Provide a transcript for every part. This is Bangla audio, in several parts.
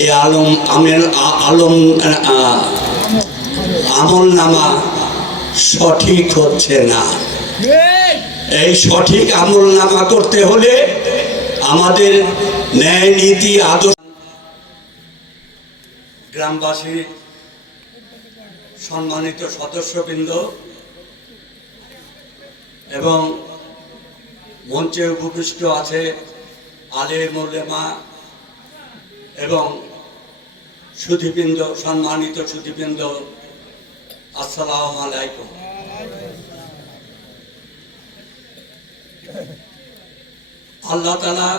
এই আলম আমেল আলম আমল নামা সঠিক হচ্ছে না। এই সঠিক আমল নামা করতে হলে আমাদের ন্যায় নীতি, আদর্শ গ্রামবাসী, সম্মানিত সদস্যবৃন্দ এবং মঞ্চে উপবিষ্ট আছে আলে মোলেমা এবং সুধীবৃন্দ, সম্মানিত সুধীবৃন্দ, আসসালাম আলাইকুম। আল্লাহ তালা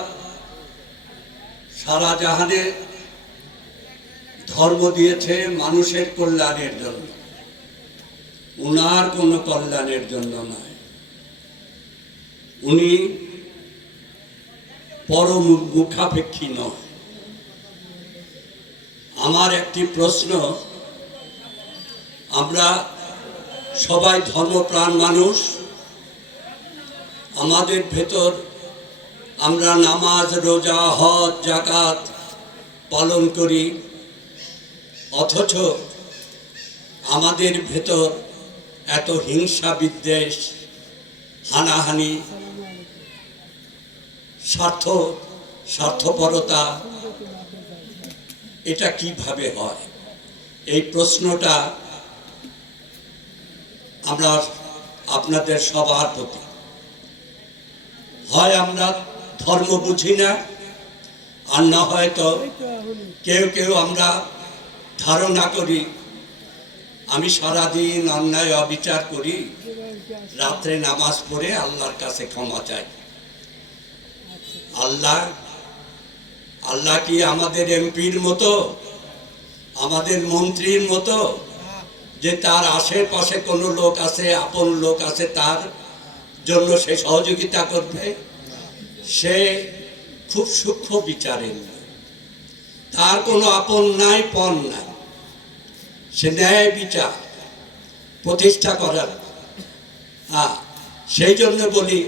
সারা জাহানে ধর্ম দিয়েছে মানুষের কল্যাণের জন্য। উনার কোনো কল্যাণের জন্য নয়। উনি পরম মুখাপেক্ষী নয়। আমার একটি প্রশ্ন। আমরা সবাই ধর্মপ্রাণ মানুষ। আমাদের ভেতর আমরা নামাজ, রোজা, হজ জাকাত পালন করি। অথচ আমাদের ভেতর এত হিংসা বিদ্বেষ, হানাহানি, স্বার্থ, স্বার্থপরতা এটা কীভাবে হয়? এই প্রশ্নটা আমরা আপনাদের সবার প্রতি। হয় আমরা ধর্ম বুঝি না, আর না হয়তো কেউ কেউ আমরা ধারণা করি। আমি সারাদিন অন্যায়, অবিচার করি, রাত্রে নামাজ পড়ে আল্লাহর কাছে ক্ষমা চাই। আল্লাহ আল্লাহ কি আমাদের এমপির মতো? আমাদের মন্ত্রীর মতো? যে তার আশেপাশে কোনো লোক আছে, আপন লোক আছে, তার জন্য সে সহযোগিতা করবে? সে খুব সূক্ষ্ম বিচারের। তার কোনো আপন নাই পণ নাই। সে ন্যায় বিচার প্রতিষ্ঠা করার। হ্যাঁ সেই জন্য বলি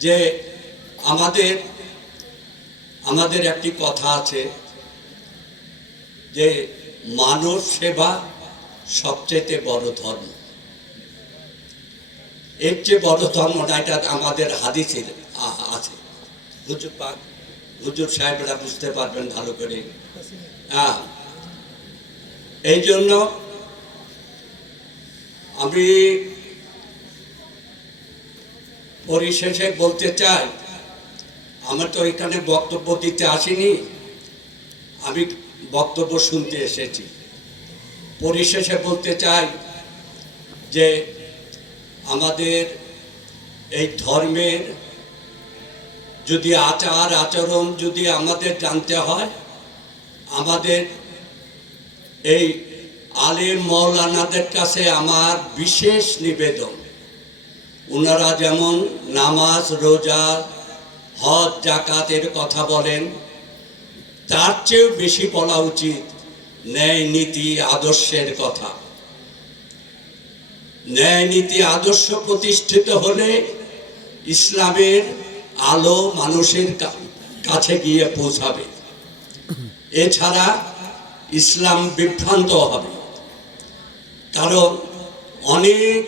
যে আমাদের আমাদের একটি কথা আছে যে মানব সেবা সবচেয়ে বড় ধর্ম। এর চেয়ে বড় ধর্ম না, এটা আমাদের হাদিসের আছে। হুজুর পাক, হুজুর সাহেবরা বুঝতে পারবেন ভালো করে। হ্যাঁ। এই জন্য আমি পরিশেষে বলতে চাই আমার তো এখানে বক্তব্য দিতে আসিনি। আমি বক্তব্য শুনতে এসেছি। পরিশেষে বলতে চাই যে আমাদের এই ধর্মের যদি আচার আচরণ যদি আমাদের জানতে হয়, আমাদের এই আলেম মৌলানাদের কাছে আমার বিশেষ নিবেদন। ওনারা যেমন নামাজ, রোজা হজ জাকাতের কথা বলেন, তার চেয়েও বেশি বলা উচিত ন্যায় নীতি আদর্শের কথা। ন্যায় নীতি আদর্শ প্রতিষ্ঠিত হলে ইসলামের আলো মানুষের কাছে গিয়ে পৌঁছাবে। এছাড়া ইসলাম বিভ্রান্ত হবে। কারণ অনেক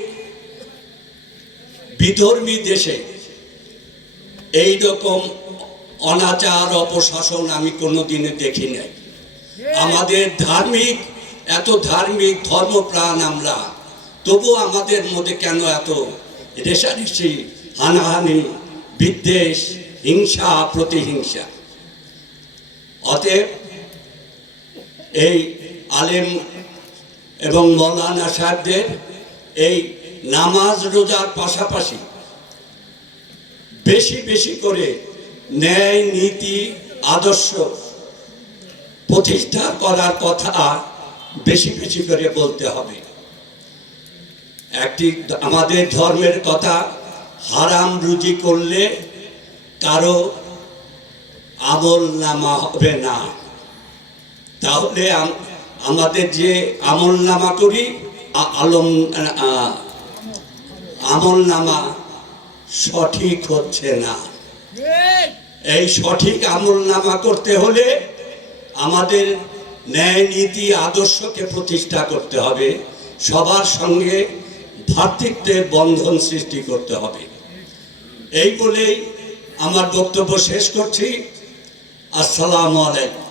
বিধর্মী দেশে এই রকম অনাচার অপশাসন আমি কোনোদিনে দেখি নাই। আমাদের ধার্মিক এত ধার্মিক ধর্মপ্রাণ আমরা তবু আমাদের মধ্যে কেন এত রেশারেশি হানাহানি বিদ্বেষ হিংসা প্রতিহিংসা? অতএব এই আলেম এবং মৌলানা সাহেবদের এই নামাজ রোজার পাশাপাশি বেশি বেশি করে ন্যায়, নীতি, আদর্শ প্রতিষ্ঠা করার কথা বেশি বেশি করে বলতে হবে। একটি আমাদের ধর্মের কথা, হারাম রুজি করলে কারও আমল নামা হবে না। তাহলে আমাদের যে আমল নামা করি আলম আমল নামা সঠিক হচ্ছে না। এই সঠিক আমল নামা করতে হলে আমাদের ন্যায় নীতি আদর্শকে প্রতিষ্ঠা করতে হবে। সবার সঙ্গে ভ্রাতৃত্বের বন্ধন সৃষ্টি করতে হবে। এই বলেই আমার বক্তব্য শেষ করছি। আসসালামু আলাইকুম।